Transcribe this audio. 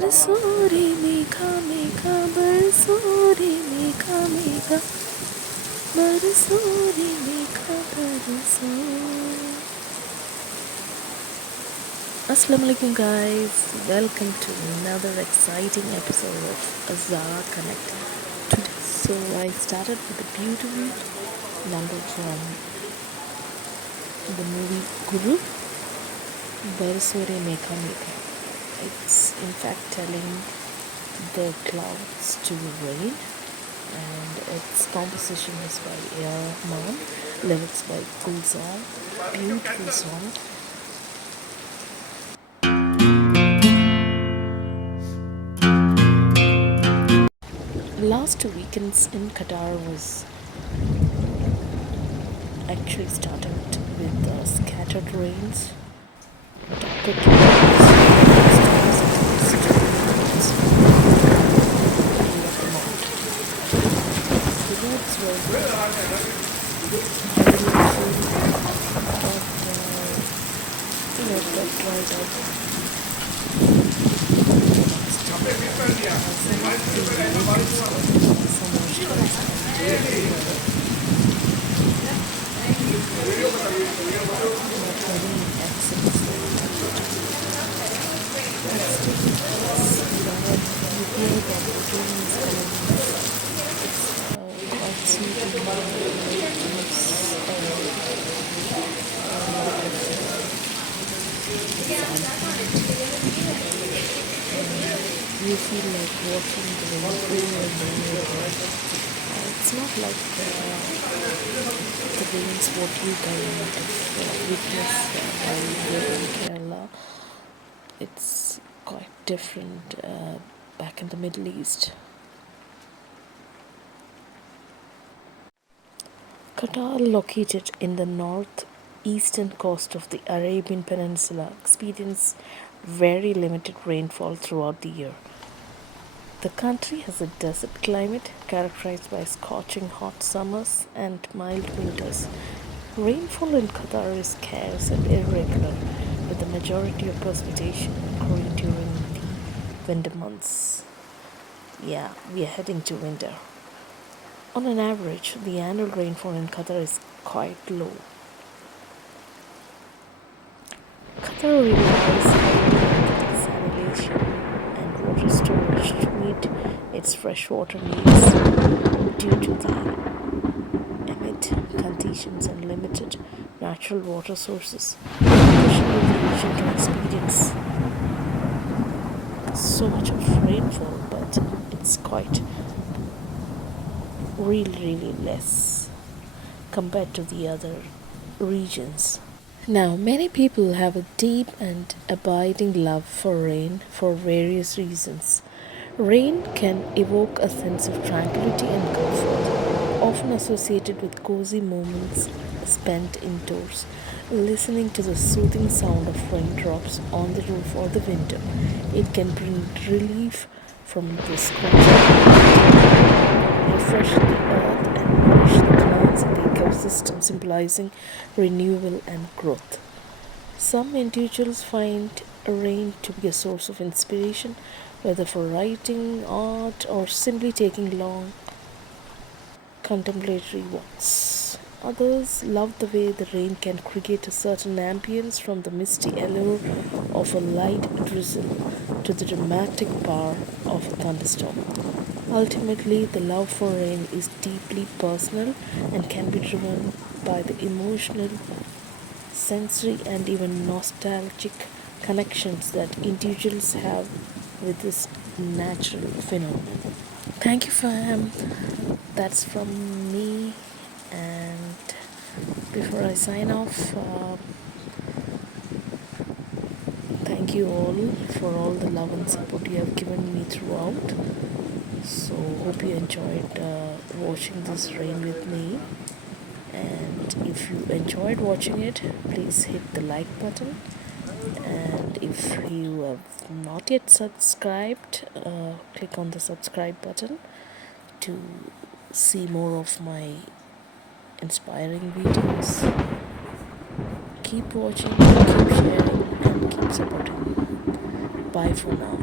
बरसो रे मेघा मेघा बरसो रे मेघा मेघा बरसो रे मेघा बरसो. Assalamu alaikum guys, welcome to another exciting episode of Azara Connect. Today, so I started with a beautiful number from the movie Guru, Barsore Mekha Mekha. It's in fact telling the clouds to rain, and its composition is by Rahman, lyrics by Gulzar. Beautiful song. Last 2 weekends in Qatar was actually started with scattered rains, dotted the roads were heavily filled, got dried up. You feel like watching the rain over and over. It's not like the rains what you guys witness while you're in Kerala. It's quite different back in the Middle East. Qatar, located in the northeastern coast of the Arabian Peninsula, experiences very limited rainfall throughout the year. The country has a desert climate characterized by scorching hot summers and mild winters. Rainfall in Qatar is scarce and irregular, with the majority of precipitation occurring during the winter months. Yeah, we are heading to winter. On an average, the annual rainfall in Qatar is quite low. Qatar relies heavily on desalination and water storage to meet its freshwater needs due to the humid conditions and limited natural water sources. Additionally, the region can experience so much of rainfall, but it's quite really less compared to the other regions. Now, many people have a deep and abiding love for rain for various reasons. Rain can evoke a sense of tranquility and comfort, often associated with cozy moments spent indoors, listening to the soothing sound of raindrops on the roof or the window. It can bring relief from the scorching, refresh the earth, and nourish the plants and the ecosystem, symbolizing renewal and growth. Some individuals find rain to be a source of inspiration, whether for writing, art, or simply taking long contemplatory walks. Others love the way the rain can create a certain ambience, from the misty allure of a light drizzle to the dramatic power of a thunderstorm. Ultimately, the love for rain is deeply personal and can be driven by the emotional, sensory, and even nostalgic connections that individuals have with this natural phenomenon. Thank you, fam. That's from me. And before I sign off, thank you all for all the love and support you have given me throughout. So hope you enjoyed watching this rain with me. And if you enjoyed watching it, please hit the like button. And if you have not yet subscribed, click on the subscribe button to see more of my inspiring videos. Keep watching, keep sharing, and keep supporting. Bye for now.